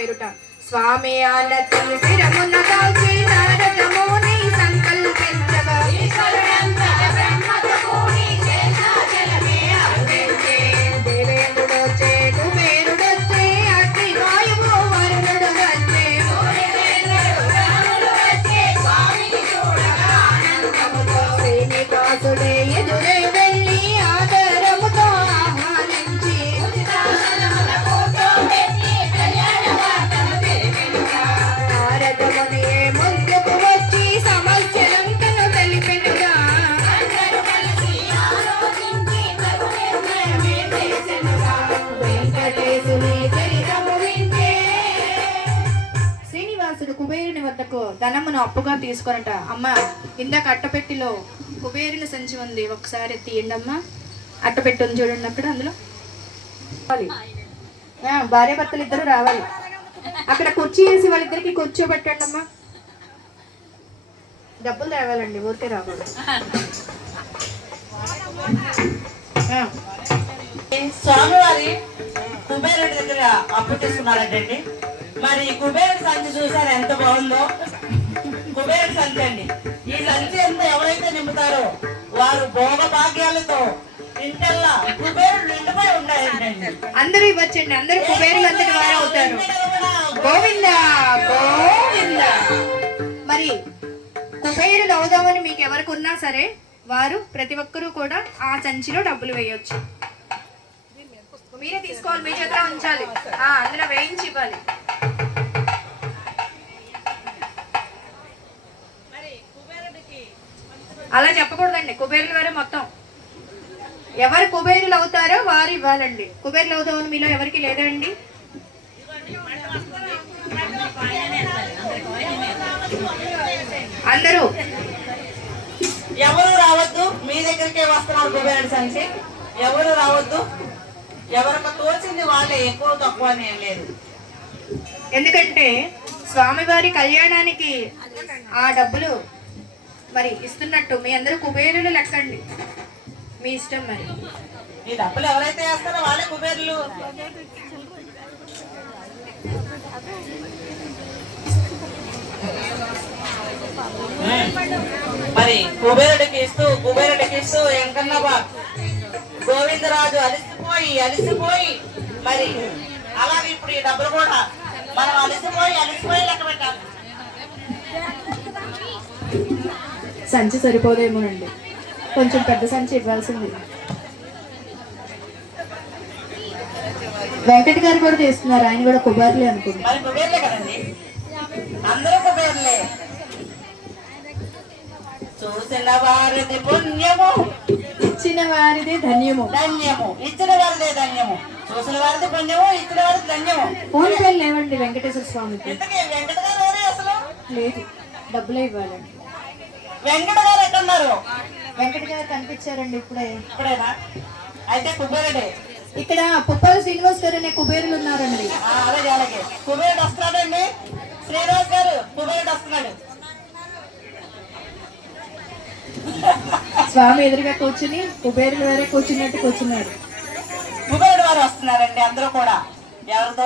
చేరుట. స్వామి ఆలతి శిరమున దాల్చి నారదముని సంకల్పించగా దేవేంద్రుడొచ్చే కుబేరుడొచ్చే అగ్ని వాయువు వరుణుడు వచ్చే శ్రీనివాసుడే ఎదురే వెళ్ళి ఆదరముతో ఆహ్వానించి నారదముని ముందుకు వచ్చి సమస్యలంతను తెలిపెనుగా వెంకటేశుని చరితము వింటే శ్రీనివాసుడు కుబేరుని వద్దకు ధనమును అప్పుగా తీసుకొనట. అమ్మ, ఇందాక అట్టపెట్టిలో కుబేరుని సంచి ఉంది, ఒకసారి తీయండి అమ్మా. అట్టపెట్టి ఉంది చూడండి అక్కడ, అందులో భార్య భర్తలు ఇద్దరు రావాలి. అక్కడ కుర్చీ వేసి వాళ్ళిద్దరికి కూర్చోబెట్టండి అమ్మా. డబ్బులు తేవాలండి, ఊరికే రావాలి. స్వామివారి కుబేరుడి దగ్గర అప్పు తీసుకున్నారంటండి. మరి కుబేరుడి సంచి చూసారు ఎంత బాగుందో. కుబేరుడి సంచి అండి. ఈ సంచి ఎంత ఎవరైతే నింపుతారో వారు భోగ భాగ్యాలతో ఇంటల్లా కుబేరుడు నిండిపోయి ఉన్నాయంటండి. అందరూ ఇవ్వచ్చండి, అందరూ కుబేరులు అంతటి వారు అవుతారు. గోవిందా గోవిందా. మరి కుబేరులు అవుదామని మీకు ఎవరికి ఉన్నా సరే వారు ప్రతి ఒక్కరూ కూడా ఆ సంచిలో డబ్బులు వేయొచ్చు. మీరే తీసుకోవాలి, మీ చేత ఉంచాలి, అందులో వేయించి ఇవ్వాలి. అలా చెప్పకూడదండి, కుబేరులు వేరే మొత్తం. ఎవరు కుబేరులు అవుతారో వారు ఇవ్వాలండి. కుబేరులు అవుతామని మీలో ఎవరికి లేదండి? అందరూ ఎవరు రావద్దు, మీ దగ్గరికే వస్తున్నారు కుబేరుడి సంచి. ఎవరు రావద్దు, ఎవరికి తోచింది వాళ్ళే, ఎక్కువ తక్కువ అని ఏం లేదు. ఎందుకంటే స్వామివారి కళ్యాణానికి ఆ డబ్బులు మరి ఇస్తున్నట్టు మీ అందరూ కుబేరులు లెక్కండి, మీ ఇష్టం. మరి ఈ డబ్బులు ఎవరైతే వేస్తారో వాళ్ళే కుబేరులు. మరి కుబేరుడికి ఇస్తూ వెంకన్న గోవిందరాజు అలిసిపోయి మరి అలాగే ఇప్పుడు ఈ డబ్బులు కూడా మనం అలిసిపోయి లెక్క పెట్టాలి. సంచి సరిపోదేమోనండి, కొంచెం పెద్ద సంచి ఇవ్వాల్సింది. వెంకట గారు కూడా చేస్తున్నారు, ఆయన కూడా కుబేర్లే అనుకుంటున్నారు. మరి కుబేర్లే కదండి, అందరూ కుబేర్లే. చూసిన వారిది పుణ్యము, ఇచ్చిన వారిది ధన్యము. ఇచ్చిన వారిదే ధన్యము. చూసిన వారిది పుణ్యము, ఇచ్చిన వారిది ధన్యము. ఫోన్ పేలు లేవండి వెంకటేశ్వర స్వామికి. వెంకట గారు అసలు లేదు, డబ్బులే ఇవ్వాలండి. వెంకట గారు ఎక్కడున్నారు? వెంకట గారు కనిపించారండి ఇప్పుడేనా? అయితే కుబేరుడే. ఇక్కడ పుప్పాల శ్రీనివాస్ గారు అనే కుబేరులు ఉన్నారండి. అలాగే కుబేరుడు వస్తున్నాడండి. శ్రీనివాస్ గారు కుబేరుడు వస్తున్నాడు. స్వామి ఎదురుగా కూర్చుని కుబేరులు వేరే కూర్చున్నట్టు కూర్చున్నాడు. కుబేరుడు వారు వస్తున్నారండి, అందరూ కూడా ఎవరితో